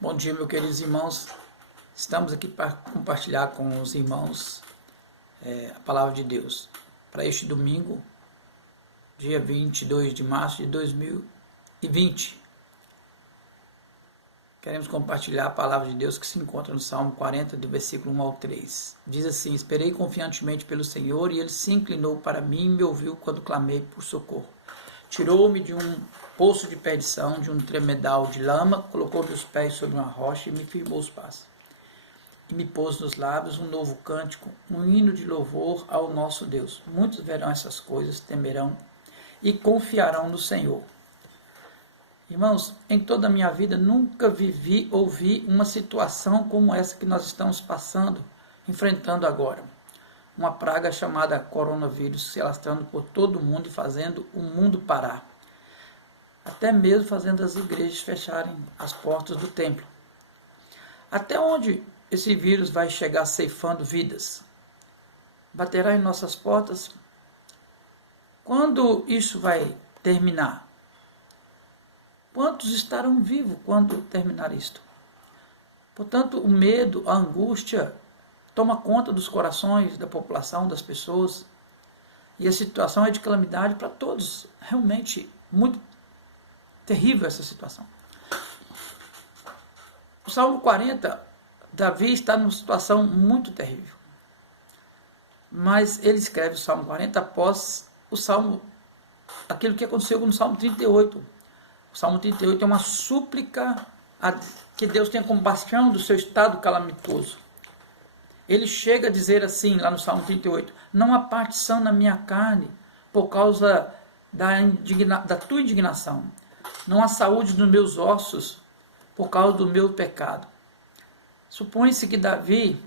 Bom dia, meus queridos irmãos. Estamos aqui para compartilhar com os irmãos a palavra de Deus para este domingo, dia 22 de março de 2020. Queremos compartilhar a palavra de Deus que se encontra no Salmo 40, do versículo 1 ao 3. Diz assim: Esperei confiantemente pelo Senhor, e Ele se inclinou para mim e me ouviu quando clamei por socorro. Tirou-me de um poço de perdição, de um tremedal de lama, colocou meus pés sobre uma rocha e me firmou os passos. E me pôs nos lábios um novo cântico, um hino de louvor ao nosso Deus. Muitos verão essas coisas, temerão e confiarão no Senhor. Irmãos, em toda a minha vida nunca vivi ou vi uma situação como essa que nós estamos passando, enfrentando agora. Uma praga chamada coronavírus se alastrando por todo o mundo e fazendo o mundo parar. Até mesmo fazendo as igrejas fecharem as portas do templo. Até onde esse vírus vai chegar ceifando vidas? Baterá em nossas portas? Quando isso vai terminar? Quantos estarão vivos quando terminar isto? Portanto, o medo, a angústia toma conta dos corações da população, das pessoas, e a situação é de calamidade para todos. Realmente, muito terrível essa situação. O Salmo 40, Davi está numa situação muito terrível. Mas ele escreve o Salmo 40 após o Salmo, aquilo que aconteceu no Salmo 38. O Salmo 38 é uma súplica a que Deus tenha compaixão do seu estado calamitoso. Ele chega a dizer assim, lá no Salmo 38, não há partição na minha carne por causa da tua indignação. Não há saúde nos meus ossos por causa do meu pecado. Supõe-se que Davi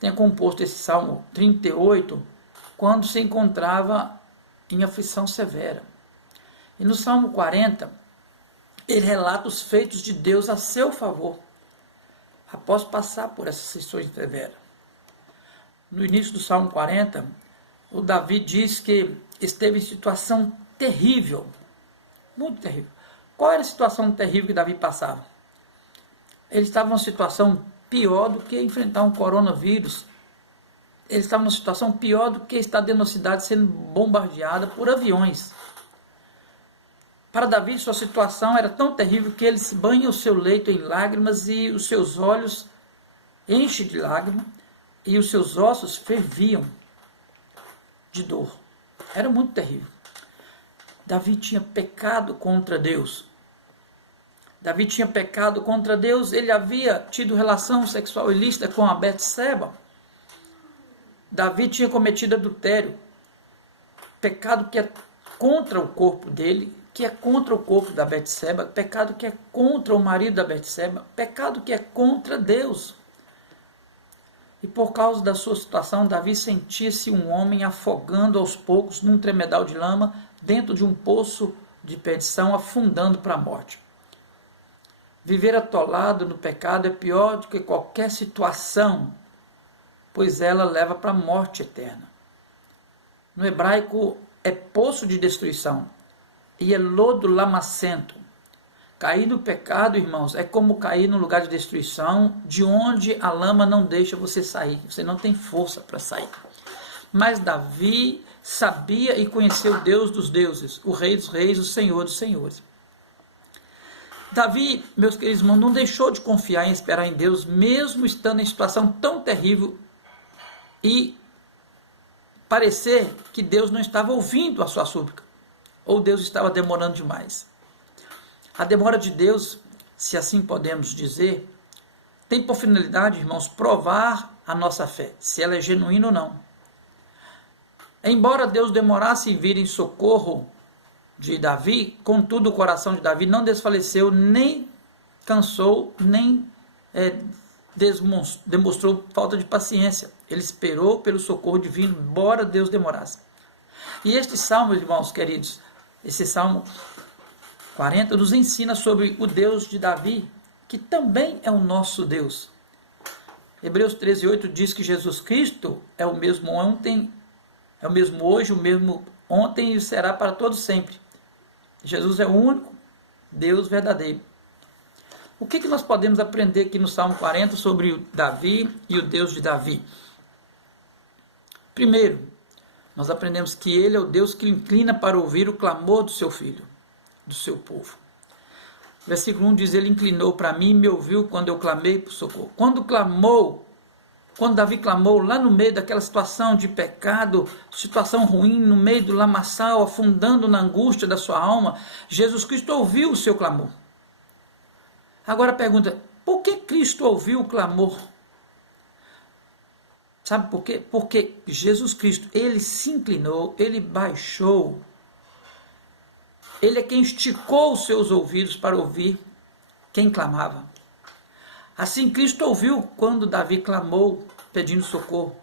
tenha composto esse Salmo 38 quando se encontrava em aflição severa. E no Salmo 40, ele relata os feitos de Deus a seu favor, após passar por essas sessões severas. No início do Salmo 40, o Davi diz que esteve em situação terrível, muito terrível. Qual era a situação terrível que Davi passava? Ele estava numa situação pior do que enfrentar um coronavírus. Ele estava numa situação pior do que estar dentro da cidade sendo bombardeada por aviões. Para Davi, sua situação era tão terrível que ele se banha o seu leito em lágrimas e os seus olhos enchem de lágrimas e os seus ossos ferviam de dor. Era muito terrível. Davi tinha pecado contra Deus. Davi tinha pecado contra Deus. Ele havia tido relação sexual ilícita com a Betseba. Davi tinha cometido adultério. Pecado que é contra o corpo dele, que é contra o corpo da Betseba. Pecado que é contra o marido da Betseba. Pecado que é contra Deus. E por causa da sua situação, Davi sentia-se um homem afogando aos poucos num tremedal de lama, dentro de um poço de perdição, afundando para a morte. Viver atolado no pecado é pior do que qualquer situação, pois ela leva para a morte eterna. No hebraico é poço de destruição e é lodo lamacento. Cair no pecado, irmãos, é como cair no lugar de destruição, de onde a lama não deixa você sair. Você não tem força para sair. Mas Davi sabia e conheceu o Deus dos deuses, o Rei dos reis, o Senhor dos senhores. Davi, meus queridos irmãos, não deixou de confiar e esperar em Deus, mesmo estando em situação tão terrível e parecer que Deus não estava ouvindo a sua súplica, ou Deus estava demorando demais. A demora de Deus, se assim podemos dizer, tem por finalidade, irmãos, provar a nossa fé, se ela é genuína ou não. Embora Deus demorasse em vir em socorro de Davi, contudo o coração de Davi não desfaleceu, nem cansou, nem demonstrou falta de paciência. Ele esperou pelo socorro divino, embora Deus demorasse. E este salmo, irmãos queridos, esse salmo 40 nos ensina sobre o Deus de Davi, que também é o nosso Deus. Hebreus 13:8 diz que Jesus Cristo é o mesmo ontem, é o mesmo hoje, o mesmo ontem e será para todo sempre. Jesus é o único Deus verdadeiro. O que nós podemos aprender aqui no Salmo 40 sobre o Davi e o Deus de Davi? Primeiro, nós aprendemos que ele é o Deus que inclina para ouvir o clamor do seu filho, do seu povo. Versículo 1 diz, ele inclinou para mim e me ouviu quando eu clamei por socorro. Quando Davi clamou lá no meio daquela situação de pecado, situação ruim, no meio do lamaçal, afundando na angústia da sua alma, Jesus Cristo ouviu o seu clamor. Agora a pergunta, por que Cristo ouviu o clamor? Sabe por quê? Porque Jesus Cristo, ele se inclinou, ele baixou. Ele é quem esticou os seus ouvidos para ouvir quem clamava. Assim Cristo ouviu quando Davi clamou pedindo socorro.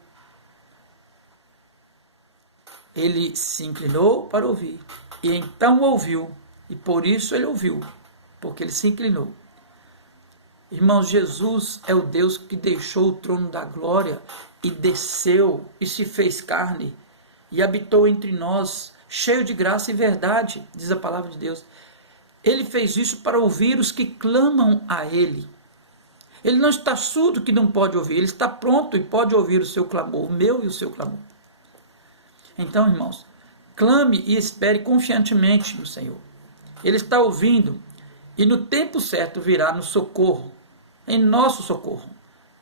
Ele se inclinou para ouvir. E então ouviu. E por isso ele ouviu. Porque ele se inclinou. Irmãos, Jesus é o Deus que deixou o trono da glória e desceu e se fez carne e habitou entre nós, cheio de graça e verdade, diz a palavra de Deus. Ele fez isso para ouvir os que clamam a Ele. Ele não está surdo que não pode ouvir, Ele está pronto e pode ouvir o seu clamor, o meu e o seu clamor. Então, irmãos, clame e espere confiantemente no Senhor. Ele está ouvindo e no tempo certo virá no socorro, em nosso socorro.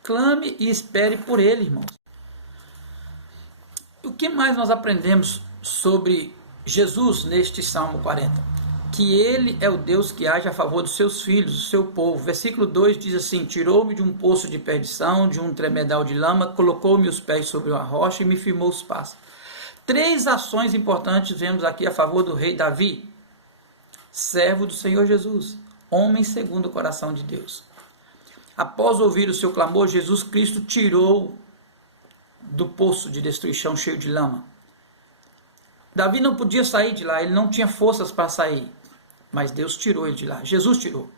Clame e espere por Ele, irmãos. O que mais nós aprendemos sobre Jesus neste Salmo 40? Que Ele é o Deus que age a favor dos seus filhos, do seu povo. Versículo 2 diz assim, tirou-me de um poço de perdição, de um tremedal de lama, colocou-me os pés sobre uma rocha e me firmou os passos. 3 ações importantes vemos aqui a favor do rei Davi, servo do Senhor Jesus, homem segundo o coração de Deus. Após ouvir o seu clamor, Jesus Cristo tirou do poço de destruição cheio de lama. Davi não podia sair de lá, ele não tinha forças para sair, mas Deus tirou ele de lá, Jesus tirou.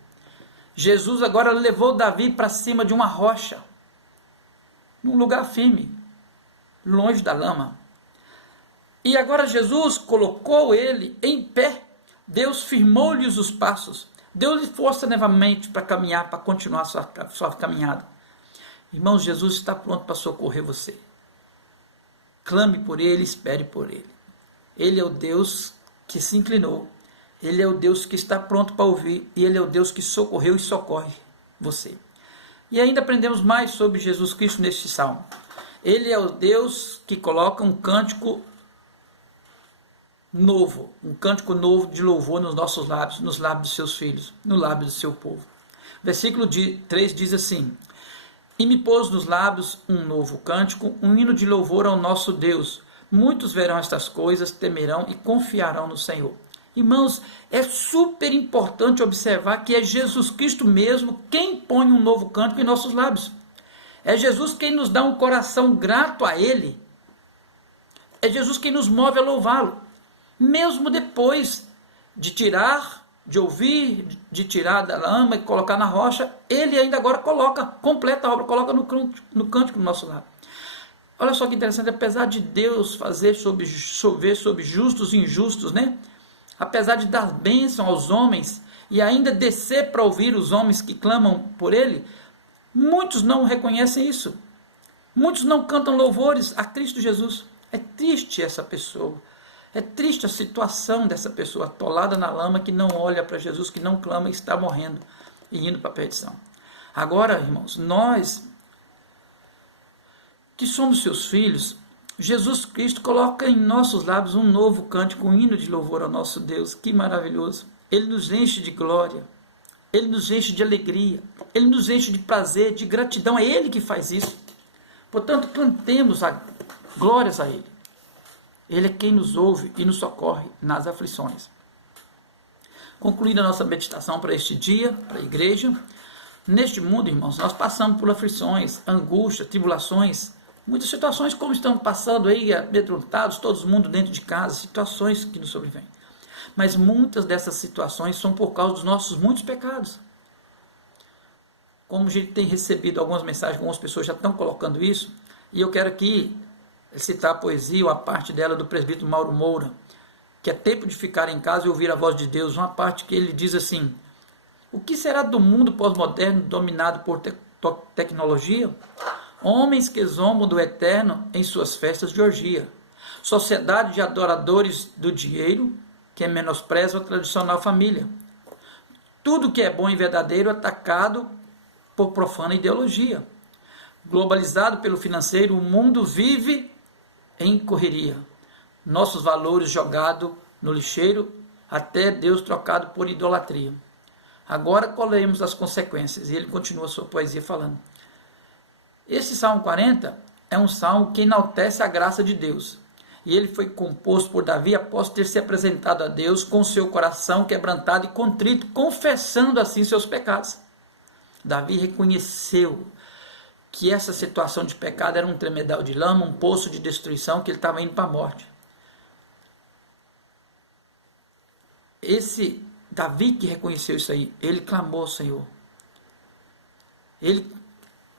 Jesus agora levou Davi para cima de uma rocha, num lugar firme, longe da lama. E agora Jesus colocou ele em pé, Deus firmou-lhe os passos, deu-lhe força novamente para caminhar, para continuar sua caminhada. Irmãos, Jesus está pronto para socorrer você. Clame por Ele, espere por Ele. Ele é o Deus que se inclinou. Ele é o Deus que está pronto para ouvir. E Ele é o Deus que socorreu e socorre você. E ainda aprendemos mais sobre Jesus Cristo neste salmo. Ele é o Deus que coloca um cântico novo de louvor nos nossos lábios, nos lábios de seus filhos, no lábio do seu povo. Versículo 3 diz assim, e me pôs nos lábios um novo cântico, um hino de louvor ao nosso Deus. Muitos verão estas coisas, temerão e confiarão no Senhor. Irmãos, é super importante observar que é Jesus Cristo mesmo quem põe um novo cântico em nossos lábios. É Jesus quem nos dá um coração grato a Ele. É Jesus quem nos move a louvá-lo. Mesmo depois de tirar, de ouvir, de tirar da lama e colocar na rocha, Ele ainda agora completa a obra, coloca no cântico do nosso lado. Olha só que interessante, apesar de Deus fazer chover sobre justos e injustos, né? Apesar de dar bênção aos homens e ainda descer para ouvir os homens que clamam por Ele, muitos não reconhecem isso. Muitos não cantam louvores a Cristo Jesus. É triste essa pessoa. É triste a situação dessa pessoa atolada na lama que não olha para Jesus, que não clama e está morrendo e indo para a perdição. Agora, irmãos, nós que somos seus filhos, Jesus Cristo coloca em nossos lábios um novo cântico, um hino de louvor ao nosso Deus. Que maravilhoso! Ele nos enche de glória, Ele nos enche de alegria, Ele nos enche de prazer, de gratidão. É Ele que faz isso. Portanto, cantemos glórias a Ele. Ele é quem nos ouve e nos socorre nas aflições. Concluindo a nossa meditação para este dia, para a igreja, neste mundo, irmãos, nós passamos por aflições, angústias, tribulações, muitas situações como estamos passando aí, amedrontados, todo mundo dentro de casa, situações que nos sobrevêm. Mas muitas dessas situações são por causa dos nossos muitos pecados. Como a gente tem recebido algumas mensagens, algumas pessoas já estão colocando isso, e eu quero aqui citar a poesia, uma parte dela do presbítero Mauro Moura, que é tempo de ficar em casa e ouvir a voz de Deus, uma parte que ele diz assim, O que será do mundo pós-moderno dominado por tecnologia? Homens que zombam do eterno em suas festas de orgia. Sociedade de adoradores do dinheiro que menospreza a tradicional família. Tudo que é bom e verdadeiro atacado por profana ideologia. Globalizado pelo financeiro, o mundo vive em correria. Nossos valores jogados no lixeiro, até Deus trocado por idolatria. Agora colhemos as consequências. E ele continua a sua poesia falando. Esse Salmo 40 é um salmo que enaltece a graça de Deus. E ele foi composto por Davi após ter se apresentado a Deus com seu coração quebrantado e contrito, confessando assim seus pecados. Davi reconheceu que essa situação de pecado era um tremedal de lama, um poço de destruição, que ele estava indo para a morte. Esse Davi que reconheceu isso aí, ele clamou ao Senhor. Ele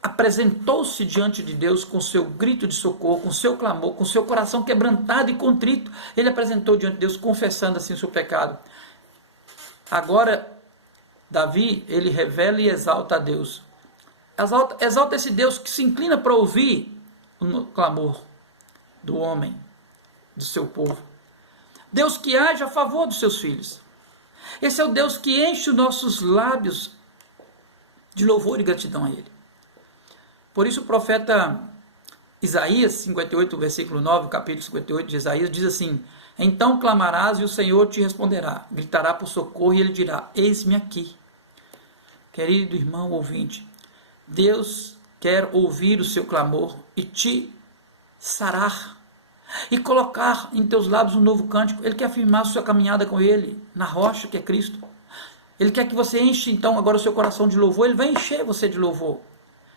apresentou-se diante de Deus com seu grito de socorro, com seu clamor, com seu coração quebrantado e contrito. Ele apresentou diante de Deus, confessando assim o seu pecado. Agora, Davi, ele revela e exalta a Deus. Exalta esse Deus que se inclina para ouvir o clamor do homem, do seu povo. Deus que age a favor dos seus filhos. Esse é o Deus que enche os nossos lábios de louvor e gratidão a Ele. Por isso o profeta Isaías 58, versículo 9, capítulo 58 de Isaías, diz assim: então clamarás e o Senhor te responderá, gritará por socorro e Ele dirá, eis-me aqui. Querido irmão ouvinte, Deus quer ouvir o seu clamor e te sarar, e colocar em teus lábios um novo cântico. Ele quer afirmar a sua caminhada com Ele, na rocha que é Cristo. Ele quer que você enche então agora o seu coração de louvor. Ele vai encher você de louvor,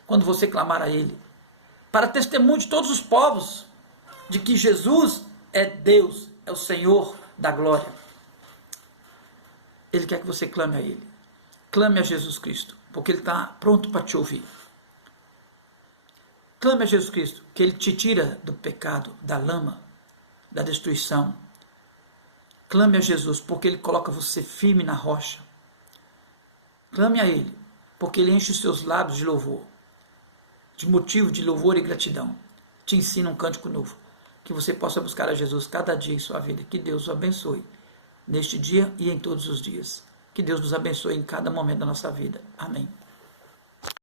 quando você clamar a Ele, para testemunho de todos os povos, de que Jesus é Deus, é o Senhor da glória. Ele quer que você clame a Ele. Clame a Jesus Cristo, porque Ele está pronto para te ouvir. Clame a Jesus Cristo, que Ele te tira do pecado, da lama, da destruição. Clame a Jesus, porque Ele coloca você firme na rocha. Clame a Ele, porque Ele enche os seus lábios de louvor, de motivo de louvor e gratidão. Te ensina um cântico novo. Que você possa buscar a Jesus cada dia em sua vida. Que Deus o abençoe neste dia e em todos os dias. Que Deus nos abençoe em cada momento da nossa vida. Amém.